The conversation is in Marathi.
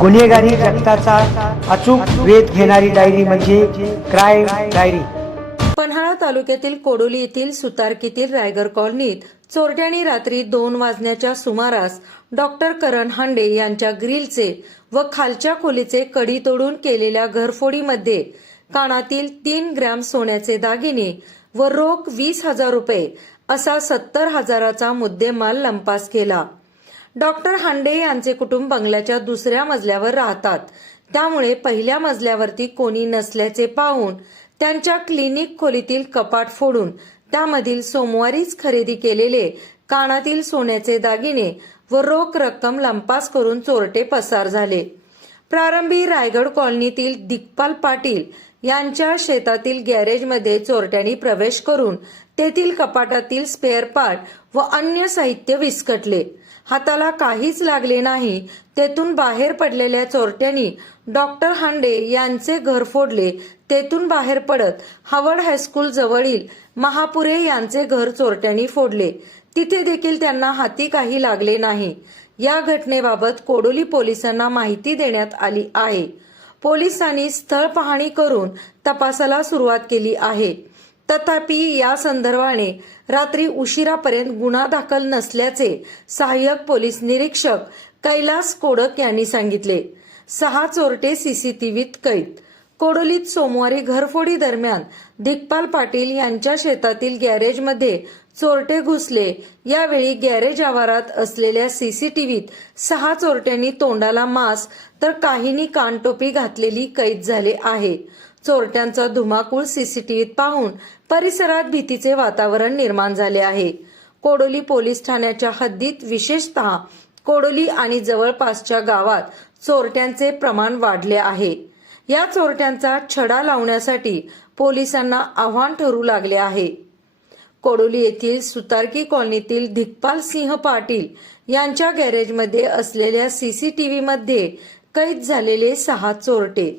गुन्हेगारी जगताचा अचूक वेध घेणारी डायरी म्हणजे क्राईम डायरी। पन्हाळा तालुक्यातील कोडोली येथील सुतारकीतील रायगर कॉलनीत चोरट्यांनी रात्री 2 वाजण्याच्या सुमारास डॉक्टर करण हांडे यांच्या ग्रिलचे व खालच्या खोलीचे कडी तोडून केलेल्या घरफोडीमध्ये कानातील 3 ग्रॅम सोन्याचे दागिने व रोख 20,000 रुपये असा 70,000चा मुद्देमाल लंपास केला। डॉक्टर हांडे यांचे कुटुंब बंगल्याच्या दुसऱ्या मजल्यावर राहतात, त्यामुळे पहिल्या मजल्यावरती कोणी नसल्याचे पाहून त्यांच्या क्लिनिक खोलीतील कपाट फोडून त्यामधील सोमवारीच खरेदी केलेले कानातील सोन्याचे दागिने व रोख रक्कम लंपास करून चोरटे पसार झाले। प्रारंभी रायगड कॉलनीतील दिग्पाल पाटील यांच्या शेतातील गॅरेजमध्ये चोरट्यांनी प्रवेश करून तेथील कपाटातील स्पेअर पार्ट व अन्य साहित्य विस्कटले। हाताला काहीच लागले नाही। तेथून बाहेर पडलेल्या चोरट्यांनी डॉक्टर हांडे यांचे घर फोडले। तेथून बाहेर पडत हावड हायस्कूल जवळील महापुरे यांचे घर चोरट्यांनी फोडले। तिथे देखील त्यांना हाती काही लागले नाही। या घटनेबाबत कोडोली पोलिसांना माहिती देण्यात आली आहे। पोलिसांनी स्थळ पाहणी करून तपासाला सुरुवात केली आहे। तथापि या संदर्भाने रात्री उशिरापर्यंत गुन्हा दाखल नसल्याचे सहाय्यक पोलीस निरीक्षक कैलास कोडक यांनी सांगितले। 6 चोरटे सीसीटीव्हीत कैद। कोडोलीत सोमवारी घरफोडी दरम्यान दिग्पाल पाटील यांच्या शेतातील गॅरेजमध्ये चोरटे घुसले। यावेळी गॅरेज आवारात असलेल्या सीसीटीव्हीत 6 चोरट्यांनी तोंडाला मास्क तर काहींनी कानटोपी घातलेली कैद झाले आहे। चोरट्यांचा धुमाकूळ सीसीटीव्हीत पाहून परिसरात भीतीचे वातावरण निर्माण झाले आहे। कोडोली पोलीस ठाण्याच्या हद्दीत विशेषतः कोडोली आणि जवळपासच्या गावात चोरट्यांचे प्रमाण वाढले आहे। या चोरट्यांचा छडा लावण्यासाठी पोलिसांना आव्हान ठरू लागले आहे। कोडोली येथील सुतारकी कॉलनीतील दिग्पाल सिंह पाटील यांच्या गॅरेजमध्ये असलेल्या सीसीटीव्हीमध्ये कैद झालेले 6 चोरटे